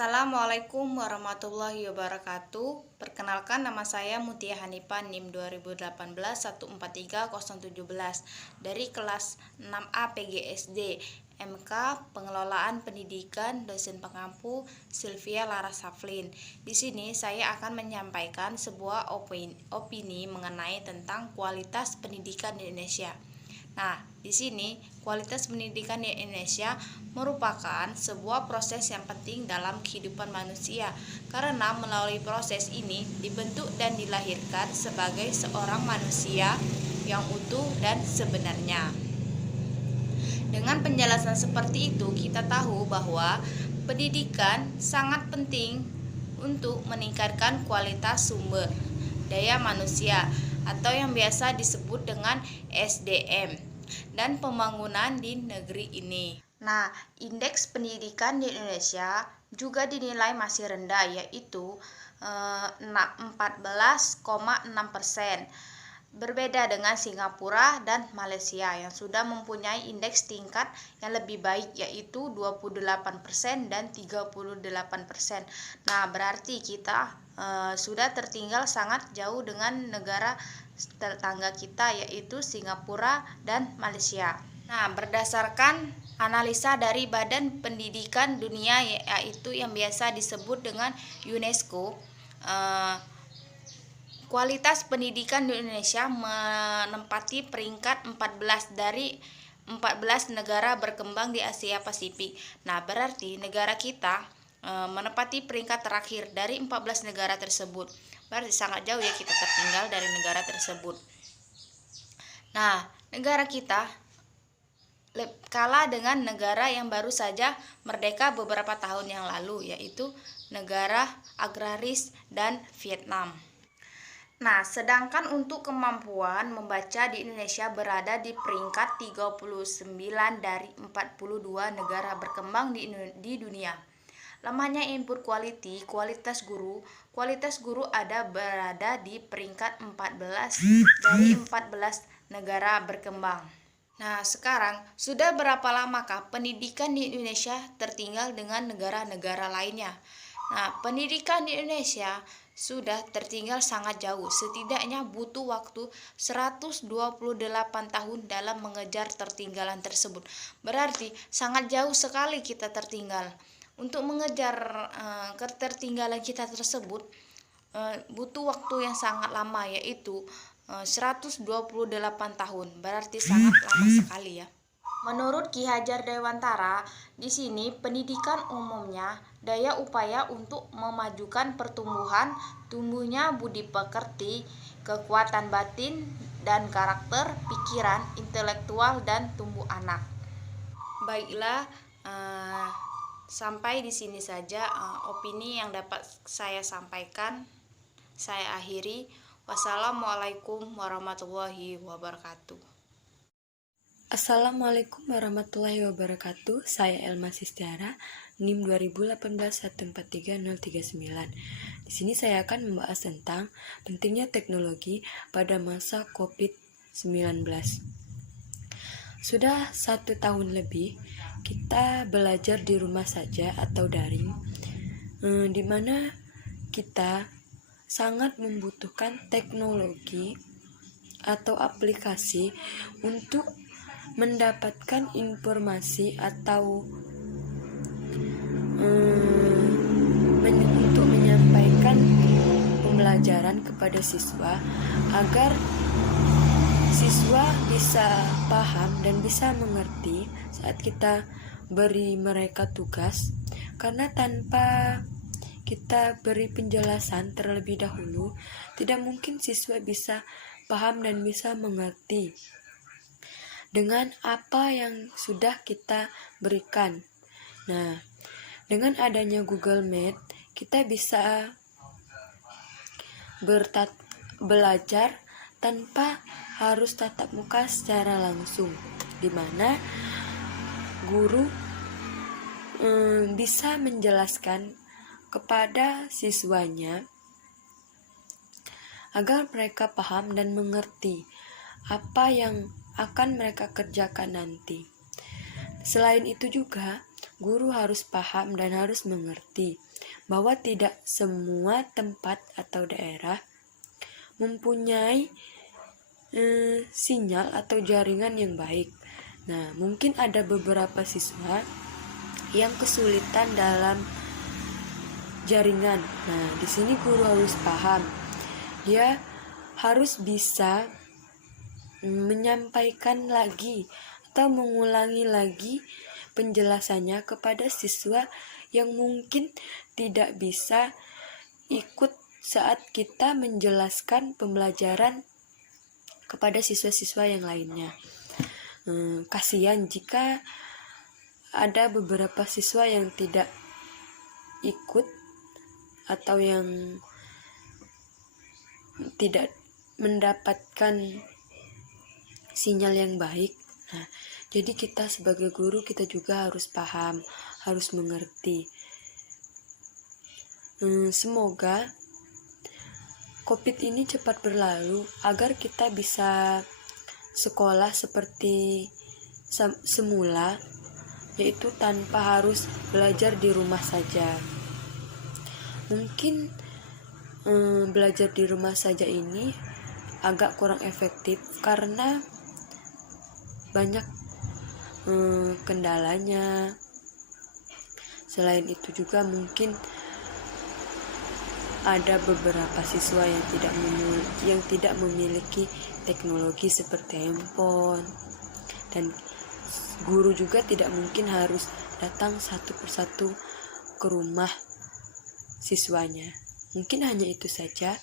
Assalamualaikum warahmatullahi wabarakatuh. Perkenalkan, nama saya Mutia Hanifah, NIM 2018 dari kelas 6A PGSD MK Pengelolaan Pendidikan, dosen pengampu Sylvia Lara Saflin. Di sini saya akan menyampaikan sebuah opini mengenai tentang kualitas pendidikan di Indonesia. Nah, di sini kualitas pendidikan di Indonesia merupakan sebuah proses yang penting dalam kehidupan manusia, karena melalui proses ini dibentuk dan dilahirkan sebagai seorang manusia yang utuh dan sebenarnya. Dengan penjelasan seperti itu, kita tahu bahwa pendidikan sangat penting untuk meningkatkan kualitas sumber daya manusia atau yang biasa disebut dengan SDM dan pembangunan di negeri ini. Nah, indeks pendidikan di Indonesia juga dinilai masih rendah, yaitu 14,6%. Berbeda dengan Singapura dan Malaysia yang sudah mempunyai indeks tingkat yang lebih baik, yaitu 28% dan 38%. Nah, berarti kita sudah tertinggal sangat jauh dengan negara tetangga kita, yaitu Singapura dan Malaysia. Nah, berdasarkan analisa dari Badan Pendidikan Dunia, yaitu yang biasa disebut dengan UNESCO, kualitas pendidikan di Indonesia menempati peringkat 14 dari 14 negara berkembang di Asia Pasifik. Nah, berarti negara kita menempati peringkat terakhir dari 14 negara tersebut. Berarti sangat jauh ya kita tertinggal dari negara tersebut. Nah, negara kita kalah dengan negara yang baru saja merdeka beberapa tahun yang lalu, yaitu negara agraris dan Vietnam. Nah, sedangkan untuk kemampuan membaca di Indonesia berada di peringkat 39 dari 42 negara berkembang di dunia. Lemahnya input kualitas guru ada berada di peringkat 14 dari 14 negara berkembang. Nah, sekarang sudah berapa lamakah pendidikan di Indonesia tertinggal dengan negara-negara lainnya? Nah, pendidikan di Indonesia sudah tertinggal sangat jauh, setidaknya butuh waktu 128 tahun dalam mengejar tertinggalan tersebut. Berarti sangat jauh sekali kita tertinggal. Untuk mengejar ketertinggalan kita tersebut butuh waktu yang sangat lama, yaitu 128 tahun. Berarti sangat lama sekali ya. Menurut Ki Hajar Dewantara, di sini pendidikan umumnya daya upaya untuk memajukan pertumbuhan, tumbuhnya budi pekerti, kekuatan batin dan karakter, pikiran, intelektual dan tumbuh anak. Baiklah, sampai di sini saja opini yang dapat saya sampaikan. Saya akhiri. Wassalamualaikum warahmatullahi wabarakatuh. Assalamualaikum warahmatullahi wabarakatuh. Saya Elma Sistiara, NIM 2018143039. Di sini saya akan membahas tentang pentingnya teknologi pada masa COVID-19. Sudah 1 tahun lebih kita belajar di rumah saja atau daring, di mana kita sangat membutuhkan teknologi atau aplikasi untuk mendapatkan informasi atau untuk menyampaikan pembelajaran kepada siswa agar siswa bisa paham dan bisa mengerti saat kita beri mereka tugas, karena tanpa kita beri penjelasan terlebih dahulu tidak mungkin siswa bisa paham dan bisa mengerti dengan apa yang sudah kita berikan. Nah, dengan adanya Google Meet, kita bisa belajar tanpa harus tatap muka secara langsung, di mana guru bisa menjelaskan kepada siswanya agar mereka paham dan mengerti apa yang akan mereka kerjakan nanti. Selain itu juga, guru harus paham dan harus mengerti bahwa tidak semua tempat atau daerah mempunyai sinyal atau jaringan yang baik. Nah, mungkin ada beberapa siswa yang kesulitan dalam jaringan. Nah, di sini guru harus paham. Dia harus bisa menyampaikan lagi atau mengulangi lagi penjelasannya kepada siswa yang mungkin tidak bisa ikut saat kita menjelaskan pembelajaran kepada siswa-siswa yang lainnya. Kasihan jika ada beberapa siswa yang tidak ikut atau yang tidak mendapatkan sinyal yang baik. Nah, jadi kita sebagai guru kita juga harus paham, harus mengerti. Semoga COVID ini cepat berlalu agar kita bisa sekolah seperti semula, yaitu tanpa harus belajar di rumah saja. Mungkin belajar di rumah saja ini agak kurang efektif karena banyak kendalanya. Selain itu juga mungkin ada beberapa siswa yang tidak memiliki teknologi seperti handphone, dan guru juga tidak mungkin harus datang satu persatu ke rumah siswanya. Mungkin hanya itu saja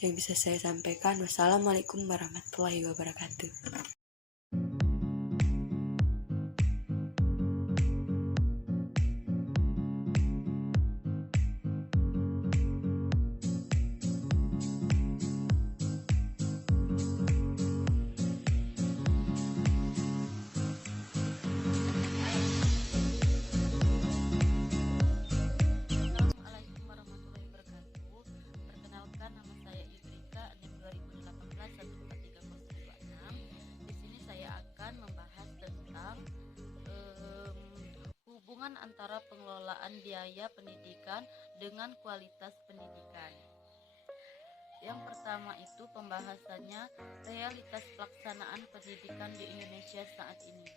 yang bisa saya sampaikan. Wassalamualaikum warahmatullahi wabarakatuh. Assalamualaikum warahmatullahi wabarakatuh. Perkenalkan, nama saya Ibrika, NIM 2018-14306. Di sini saya akan membahas tentang hubungan antara pengelolaan biaya pendidikan dengan kualitas pendidikan. Yang pertama itu pembahasannya realitas pelaksanaan pendidikan di Indonesia saat ini.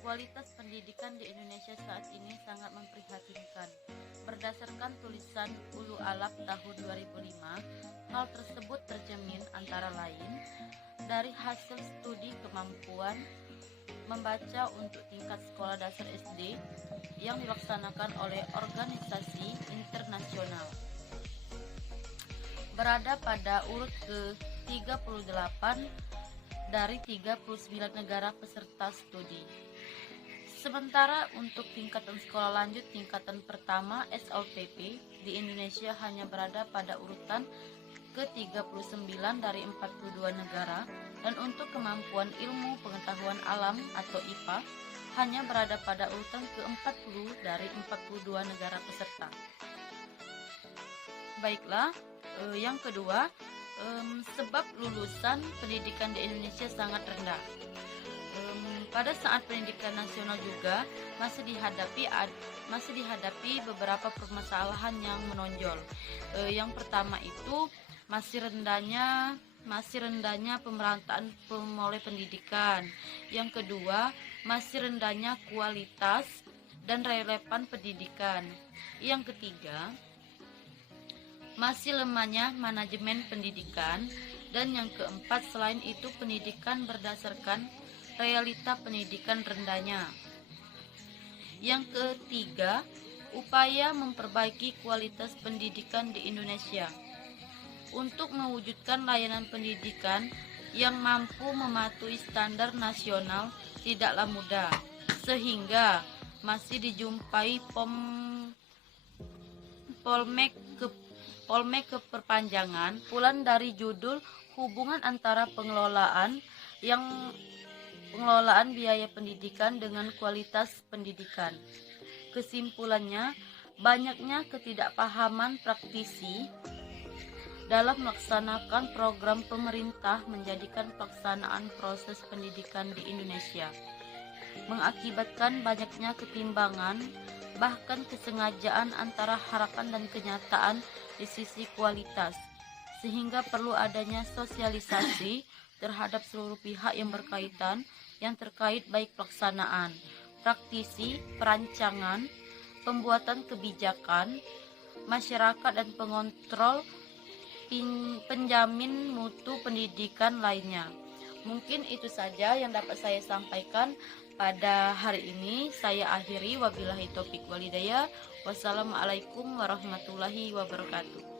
Kualitas pendidikan di Indonesia saat ini sangat memprihatinkan. Berdasarkan tulisan Ulu Alap tahun 2005, hal tersebut tercermin antara lain dari hasil studi kemampuan membaca untuk tingkat sekolah dasar SD yang dilaksanakan oleh organisasi internasional. Berada pada urut ke-38 dari 39 negara peserta studi. Sementara untuk tingkatan sekolah lanjut tingkatan pertama SLPP di Indonesia hanya berada pada urutan ke-39 dari 42 negara, dan untuk kemampuan ilmu pengetahuan alam atau IPA hanya berada pada urutan ke-40 dari 42 negara peserta. Baiklah, yang kedua, sebab lulusan pendidikan di Indonesia sangat rendah. Pada saat pendidikan nasional juga masih dihadapi beberapa permasalahan yang menonjol. Yang pertama itu masih rendahnya pemerataan pemulai pendidikan. Yang kedua, masih rendahnya kualitas dan relevan pendidikan. Yang ketiga, masih lemahnya manajemen pendidikan. Dan yang keempat, selain itu pendidikan berdasarkan realita pendidikan rendahnya. Yang ketiga, upaya memperbaiki kualitas pendidikan di Indonesia. Untuk mewujudkan layanan pendidikan yang mampu mematuhi standar nasional tidaklah mudah, sehingga masih dijumpai polmek keperpanjangan pulan dari judul hubungan antara pengelolaan biaya pendidikan dengan kualitas pendidikan. Kesimpulannya, banyaknya ketidakpahaman praktisi dalam melaksanakan program pemerintah menjadikan pelaksanaan proses pendidikan di Indonesia mengakibatkan banyaknya ketimbangan bahkan kesengajaan antara harapan dan kenyataan di sisi kualitas, sehingga perlu adanya sosialisasi terhadap seluruh pihak yang berkaitan, yang terkait baik pelaksanaan, praktisi, perancangan, pembuatan kebijakan, masyarakat dan pengontrol, penjamin mutu pendidikan lainnya. Mungkin itu saja yang dapat saya sampaikan pada hari ini. Saya akhiri, wabillahi taufik walhidayah. Wassalamualaikum warahmatullahi wabarakatuh.